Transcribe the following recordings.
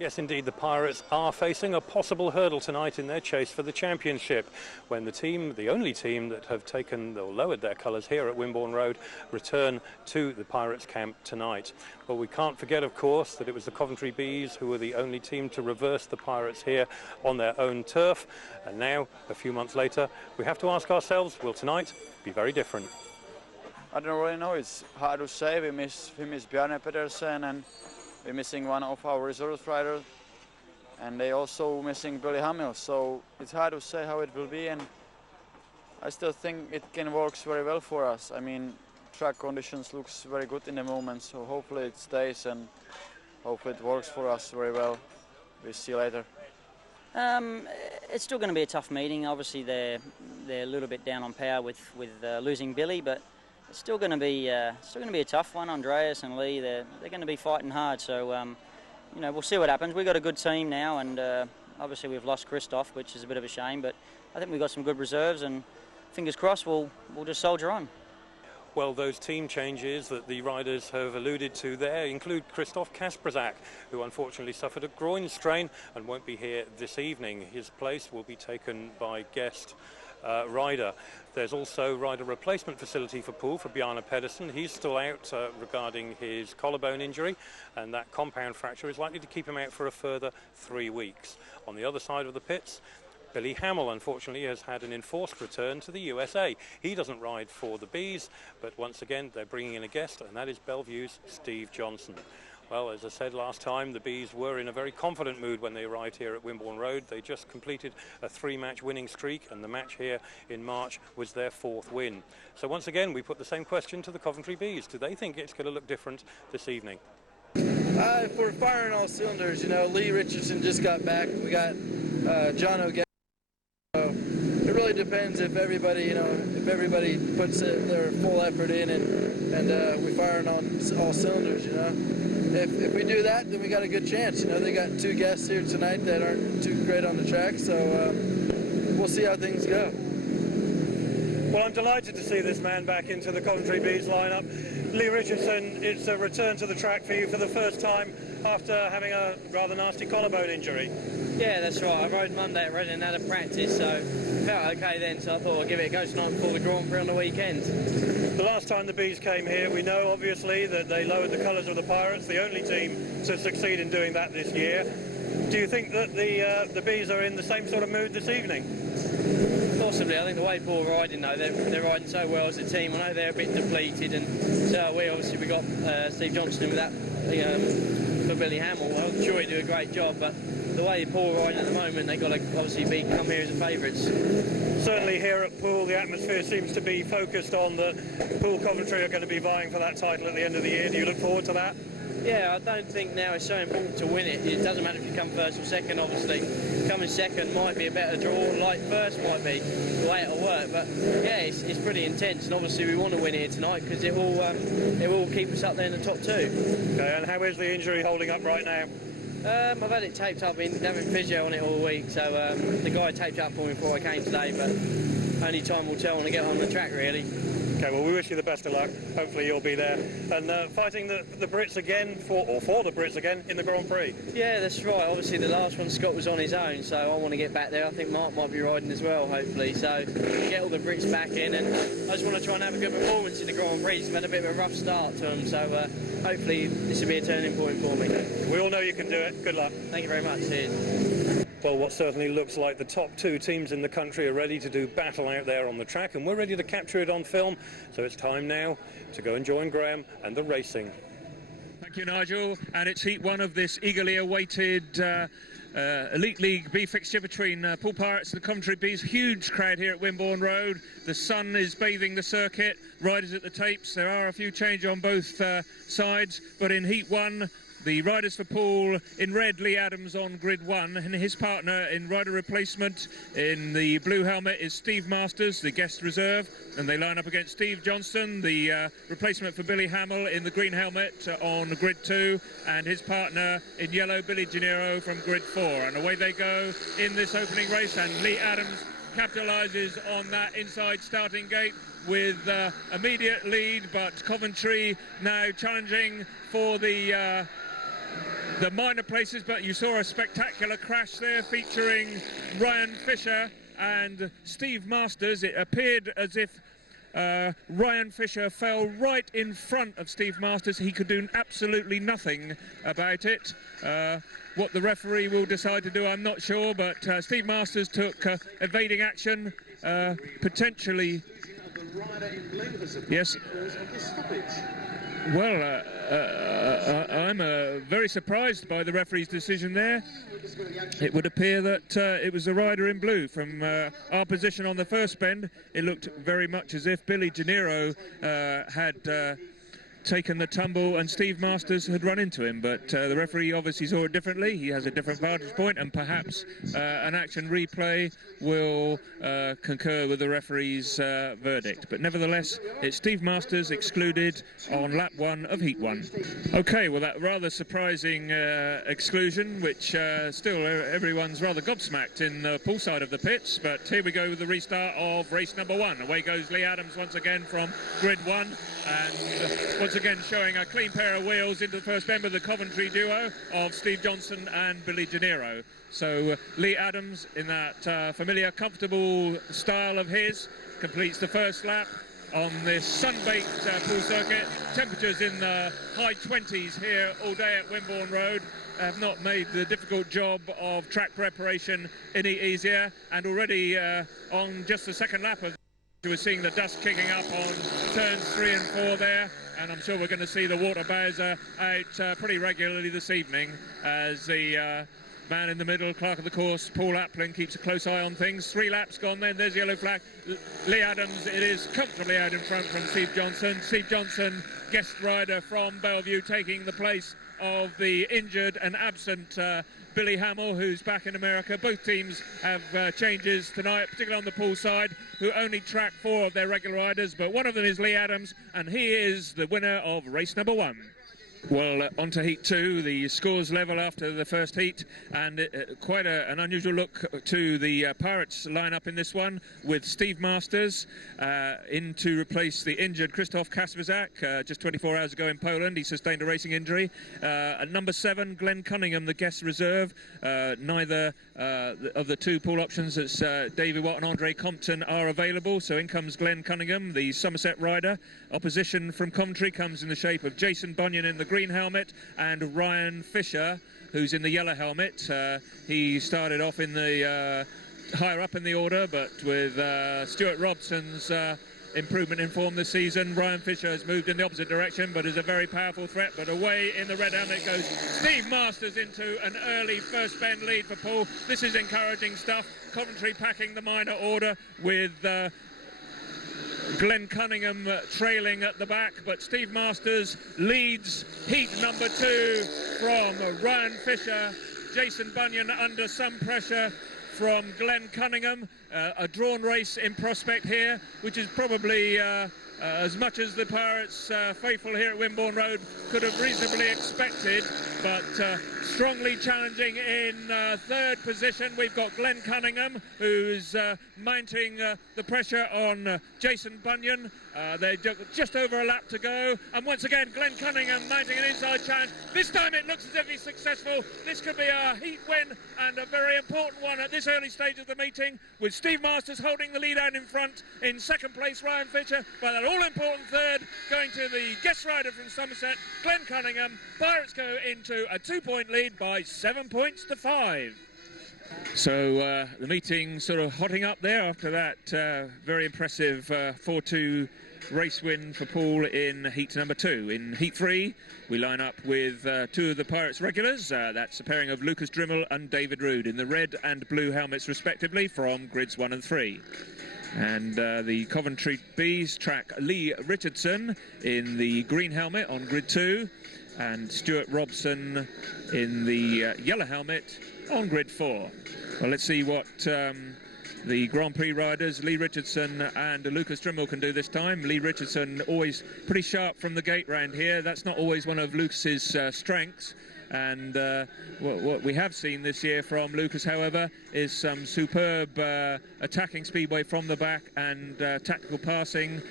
Yes, indeed, the Pirates are facing a possible hurdle tonight in their chase for the championship when the team, the only team that have taken or lowered their colours here at Wimborne Road, return to the Pirates camp tonight. Well, we can't forget, of course, that it was the COVENTRY Bees who were the only team to reverse the Pirates here on their own turf. And now, a few months later, we have to ask ourselves, will tonight be very different? I don't really know. It's hard to say. We miss Bjarne Pedersen, and we're missing one of our reserve riders, and they also missing Billy Hamel. So it's hard to say how it will be, and I still think it can work very well for us. I mean, track conditions looks very good in the moment, so hopefully it stays and hopefully it works for us very well. We'll see later. It's still going to be a tough meeting. Obviously, they're a little bit down on power with losing Billy, but it's still going to be a tough one. Andreas and Leigh, they're going to be fighting hard. So you know, we'll see what happens. We've got a good team now, and obviously we've lost Christoph, which is a bit of a shame. But I think we've got some good reserves, and fingers crossed, we'll just soldier on. Well, those team changes that the riders have alluded to there include Christoph Kasperzak, who unfortunately suffered a groin strain and won't be here this evening. His place will be taken by guest rider. There's also rider replacement facility for Poole for Bjarne Pedersen. He's still out regarding his collarbone injury, and that compound fracture is likely to keep him out for a further 3 weeks. On the other side of the pits, Billy Hamel, unfortunately, has had an enforced return to the USA. He doesn't ride for the Bees, but once again, they're bringing in a guest, and that is Bellevue's Steve Johnston. Well, as I said last time, the Bees were in a very confident mood when they arrived here at Wimborne Road. They just completed a 3-match winning streak, and the match here in March was their 4th win. So once again, we put the same question to the COVENTRY Bees. Do they think it's going to look different this evening? We're firing all cylinders. You know, Lee Richardson just got back. We got Jono again. So it really depends if everybody, you know, if everybody puts their full effort in and we're firing on all cylinders, you know. If we do that, then we got a good chance. You know, they got 2 guests here tonight that aren't too great on the track, so we'll see how things go. Well, I'm delighted to see this man back into the COVENTRY Bees lineup. Lee Richardson, it's a return to the track for you for the first time after having a rather nasty collarbone injury. Yeah, that's right. I rode Monday at Reading and had a practice, so felt okay then, so I thought I'd give it a go tonight before the Grand Prix on the weekend. The last time the Bees came here, we know obviously that they lowered the colours of the Pirates, the only team to succeed in doing that this year. Do you think that the Bees are in the same sort of mood this evening? Possibly. I think the way Poole are riding though, they're riding so well as a team. I know they're a bit depleted, and so we got Steve Johnston with that for Billy Hamel. I'm sure he'll do a great job, but the way Poole are riding at the moment, they've got to obviously come here as the favourites. Certainly here at Poole, the atmosphere seems to be focused on the Poole Coventry are going to be vying for that title at the end of the year. Do you look forward to that? Yeah, I don't think now it's so important to win it. It doesn't matter if you come first or second, obviously. Coming second might be a better draw, like first might be, the way it'll work. But yeah, it's pretty intense, and obviously we want to win here tonight because it will keep us up there in the top 2. Okay, and how is the injury holding up right now? I've had it taped up, been having physio on it all week, so the guy taped it up for me before I came today, but only time will tell when I get on the track, really. Okay, well, we wish you the best of luck. Hopefully you'll be there. And fighting the Brits again, for the Brits again, in the Grand Prix. Yeah, that's right. Obviously, the last one, Scott was on his own, so I want to get back there. I think Mark might be riding as well, hopefully. So, get all the Brits back in, and I just want to try and have a good performance in the Grand Prix. We've had a bit of a rough start to them, so hopefully this will be a turning point for me. We all know you can do it. Good luck. Thank you very much. Cheers. Well, what certainly looks like the top 2 teams in the country are ready to do battle out there on the track, and we're ready to capture it on film. So it's time now to go and join Graham and the racing. Thank you, Nigel. And it's heat 1 of this eagerly awaited Elite League B fixture between Poole Pirates and the COVENTRY Bees. Huge crowd here at Wimborne Road. The sun is bathing the circuit. Riders at the tapes. There are a few changes on both sides, but in heat 1, the riders for Poole in red, Leigh ADAMS on grid 1, and his partner in rider replacement in the blue helmet is Steve Masters, the guest reserve, and they line up against Steve Johnston, the replacement for Billy Hamel in the green helmet on grid 2, and his partner in yellow, Billy Janniro from grid 4. And away they go in this opening race, and Leigh ADAMS capitalises on that inside starting gate with immediate lead, but COVENTRY now challenging for the the minor places, but you saw a spectacular crash there featuring Ryan Fisher and Steve Masters. It appeared as if Ryan Fisher fell right in front of Steve Masters. He could do absolutely nothing about it. What the referee will decide to do, I'm not sure, but Steve Masters took evading action, potentially. Yes. Well, I'm very surprised by the referee's decision there. It would appear that it was the rider in blue. From our position on the first bend, it looked very much as if Billy Janniro had taken the tumble and Steve Masters had run into him, but the referee obviously saw it differently. He has a different vantage point, and perhaps an action replay will concur with the referee's verdict. But nevertheless, it's Steve Masters excluded on lap 1 of heat 1. Okay, well, that rather surprising exclusion, which still everyone's rather gobsmacked in the Poole side of the pits. But here we go with the restart of race number 1. Away goes Leigh ADAMS once again from grid 1, and once again showing a clean pair of wheels into the first bend with the Coventry duo of Steve Johnsson and Billy Janniro. So Leigh ADAMS, in that familiar, comfortable style of his, completes the first lap on this sun-baked Poole circuit. Temperatures in the high 20s here all day at Wimborne Road have not made the difficult job of track preparation any easier, and already on just the second lap of we're seeing the dust kicking up on turns 3 and 4 there, and I'm sure we're going to see the water bowser out pretty regularly this evening as the man in the middle, clerk of the course, Paul Appling, keeps a close eye on things. 3 laps gone then, there's the yellow flag. Leigh ADAMS, it is comfortably out in front from Steve Johnsson. Steve Johnsson, guest rider from Bellevue, taking the place of the injured and absent Billy Hamill, who's back in America. Both teams have changes tonight, particularly on the Poole side, who only track 4 of their regular riders, but one of them is Leigh ADAMS, and he is the winner of race number 1. Well, on to heat 2, the scores level after the first heat, and quite an unusual look to the Pirates lineup in this one, with Steve Masters in to replace the injured Krzysztof Kasperzak just 24 hours ago in Poland. He sustained a racing injury. At number 7, Glen Cunningham, the guest reserve. Neither of the 2 Poole options, that's David Watt and Andre Compton, are available, so in comes Glen Cunningham, the Somerset rider. Opposition from Coventry comes in the shape of Jason Bunyan in the green helmet and Ryan Fisher, who's in the yellow helmet. He started off in the higher up in the order, but with Stuart Robson's improvement in form this season, Ryan Fisher has moved in the opposite direction, but is a very powerful threat. But away in the red helmet goes Steve Masters into an early first bend lead for Poole. This is encouraging stuff. Coventry packing the minor order with Glen Cunningham trailing at the back, but Steve Masters leads heat number 2 from Ryan Fisher. Jason Bunyan under some pressure from Glen Cunningham. A drawn race in prospect here, which is probably as much as the Pirates faithful here at Wimborne Road could have reasonably expected, but strongly challenging in 3rd position. We've got Glen Cunningham, who's mounting the pressure on Jason Bunyan. They're just over a lap to go, and once again Glen Cunningham mounting an inside challenge. This time it looks as if he's successful. This could be a heat win, and a very important one at this early stage of the meeting, with Steve Masters holding the lead out in front. In 2nd place, Ryan Fisher, by that all-important 3rd going to the guest rider from Somerset, Glen Cunningham. Pirates go into a 2-point lead by 7 points to 5. So the meeting sort of hotting up there after that very impressive 4-2 race win for Poole in heat number 2. In heat 3, we line up with 2 of the Pirates regulars. That's a pairing of Lukas DRUML and David Ruud in the red and blue helmets respectively from grids 1 and 3. And the Coventry Bees track Leigh Richardson in the green helmet on grid 2, and Stuart Robson in the yellow helmet on grid 4. Well, let's see what the Grand Prix riders, Leigh Richardson and Lukas DRUML, can do this time. Leigh Richardson always pretty sharp from the gate round here. That's not always one of Lukas's strengths, And what we have seen this year from Lukas, however, is some superb attacking speedway from the back and tactical passing,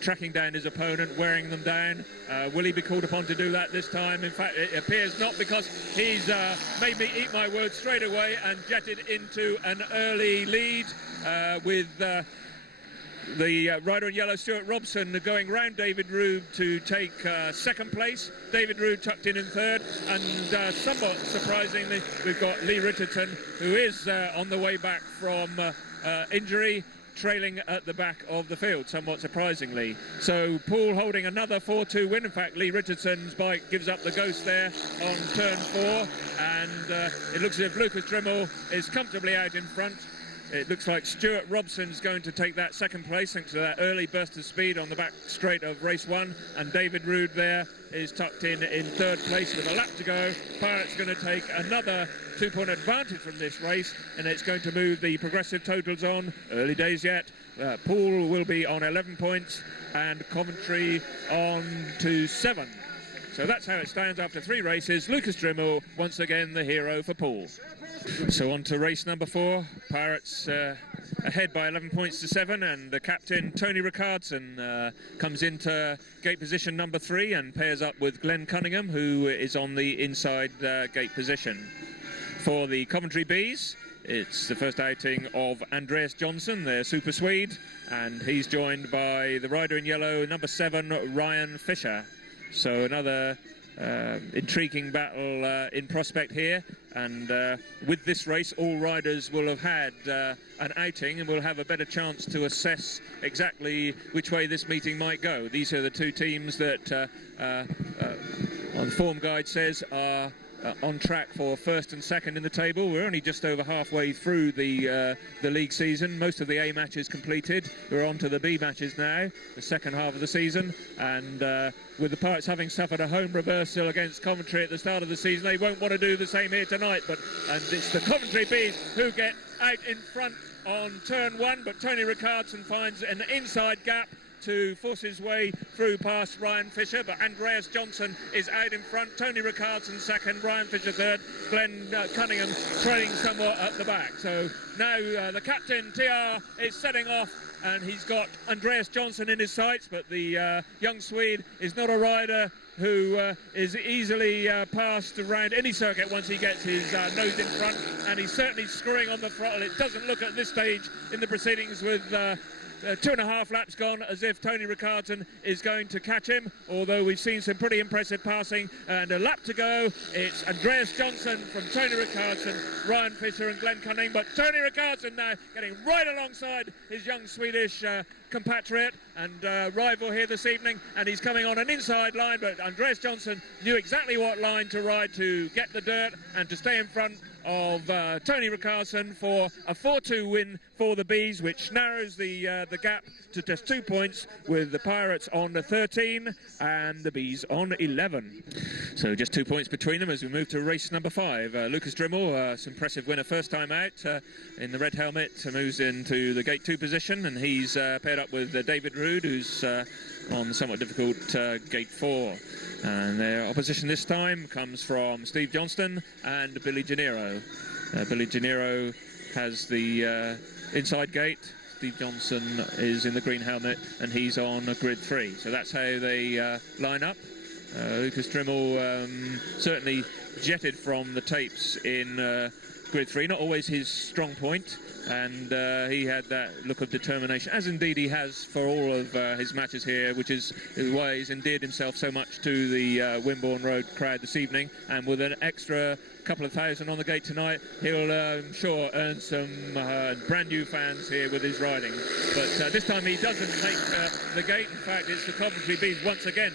tracking down his opponent, wearing them down. Will he be called upon to do that this time? In fact, it appears not, because he's made me eat my words straight away and jetted into an early lead with the rider in yellow, Stuart ROBSON, going round David Ruud to take second place. David Ruud tucked in third, and somewhat surprisingly, we've got Leigh Richardson, who is on the way back from injury, trailing at the back of the field, somewhat surprisingly. So Poole holding another 4-2 win. In fact, Leigh Richardson's bike gives up the ghost there on turn 4, and it looks as if Lukas DRUML is comfortably out in front. It looks like Stuart ROBSON's going to take that second place thanks to that early burst of speed on the back straight of race 1, and David Ruud there is tucked in third place with a lap to go. Pirates going to take another 2-point advantage from this race, and it's going to move the progressive totals on. Early days yet. Poole will be on 11 points and Coventry on to 7. So that's how it stands after 3 races. Lukas DRUML, once again the hero for Poole. So on to race number 4. Pirates ahead by 11 points to 7, and the captain, Tony Rickardsson, comes into gate position number 3 and pairs up with Glen CUNNINGHAM, who is on the inside gate position. For the Coventry Bees, it's the first outing of Andreas JONSSON, their super Swede, and he's joined by the rider in yellow, number 7, Ryan Fisher. So another intriguing battle in prospect here, and with this race all riders will have had an outing and will have a better chance to assess exactly which way this meeting might go. These are the 2 teams that the form guide says are on track for first and second in the table. We're only just over halfway through the league season. Most of the A matches completed. We're on to the B matches now, the second half of the season, and with the Pirates having suffered a home reversal against Coventry at the start of the season, they won't want to do the same here tonight, and it's the Coventry Bees who get out in front on turn 1, but Tony Rickardsson finds an inside gap to force his way through past Ryan Fisher, but Andreas JONSSON is out in front. Tony Rickardsson second, Ryan Fisher third, Glen CUNNINGHAM trailing somewhat at the back. So now the captain, TR, is setting off, and he's got Andreas JONSSON in his sights, but the young Swede is not a rider who is easily passed around any circuit once he gets his nose in front, and he's certainly screwing on the throttle. It doesn't look at this stage in the proceedings with 2.5 laps gone as if Tony Rickardsson is going to catch him, although we've seen some pretty impressive passing, and a lap to go. It's Andreas JONSSON from Tony Rickardsson, Ryan Fisher and Glen CUNNINGHAM, but Tony Rickardsson now getting right alongside his young Swedish compatriot and rival here this evening, and he's coming on an inside line, but Andreas JONSSON knew exactly what line to ride to get the dirt and to stay in front of Tony Rickardsson for a 4-2 win for the Bees, which narrows the gap to just 2 points, with the Pirates on 13 and the Bees on 11. So just 2 points between them as we move to race number 5. Lukas DRUML, impressive winner first time out in the red helmet, moves into the gate 2 position, and he's paired up with David Ruud, who's on the somewhat difficult gate 4. And their opposition this time comes from Steve Johnston and Billy Janniro. Billy Janniro has the inside gate. Steve Johnston is in the green helmet, and he's on grid 3. So that's how they line up. Lukas DRUML certainly jetted from the tapes in grid 3, not always his strong point, and he had that look of determination, as indeed he has for all of his matches here, which is why he's endeared himself so much to the Wimborne Road crowd this evening. And with an extra couple of thousand on the gate tonight, he'll I'm sure earn some brand new fans here with his riding. But this time he doesn't take the gate. In fact, it's the Coventry Bees once again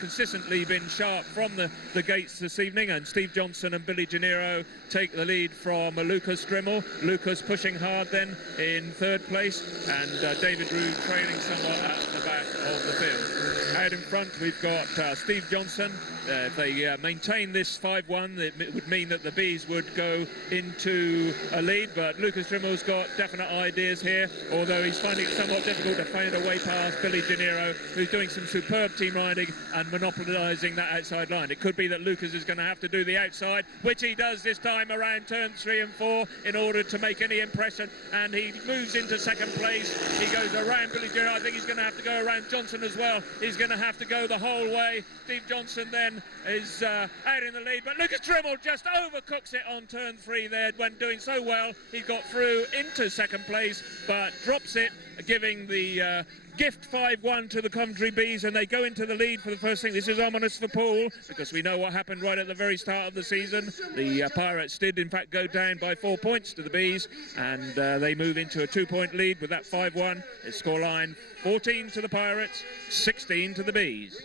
consistently been sharp from the gates this evening, and Steve Johnston and Billy Janniro take the lead from Lukas DRUML. Lukas pushing hard then in third place, and David Ruud trailing somewhat at the back of the field. crowd in front. We've got Steve Johnson. If they maintain this 5-1, it would mean that the Bees would go into a lead, but Lukas DRUML's got definite ideas here, although he's finding it somewhat difficult to find a way past Billy Janniro, who's doing some superb team riding and monopolising that outside line. It could be that Lukas is going to have to do the outside, which he does this time around turns 3 and 4 in order to make any impression, and he moves into second place. He goes around Billy Janniro. I think he's going to have to go around Johnston as well. He's going to have to go the whole way. Steve Johnson then is out in the lead, but Lukas DRUML just overcooks it on turn 3 there when doing so well. He got through into second place, but drops it, giving the gift 5-1 to the Coventry Bees, and they go into the lead for the first thing. This is ominous for Poole, because we know what happened right at the very start of the season. The Pirates did in fact go down by 4 points to the Bees, and they move into a 2-point lead with that 5-1. Its scoreline 14 to the Pirates, 16 to the Bees.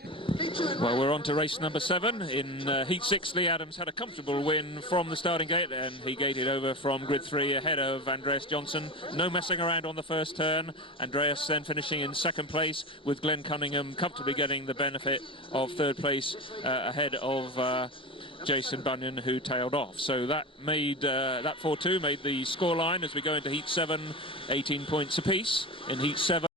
Well, we're on to race number 7. In Heat 6, Leigh ADAMS had a comfortable win from the starting gate, and he gated over from grid 3 ahead of Andreas JONSSON. No messing around on the first turn. Andreas then finishing in second place, with Glen CUNNINGHAM comfortably getting the benefit of third place ahead of Jason BUNYAN, who tailed off. So that made that 4-2 made the scoreline as we go into Heat 7, 18 points apiece in Heat 7.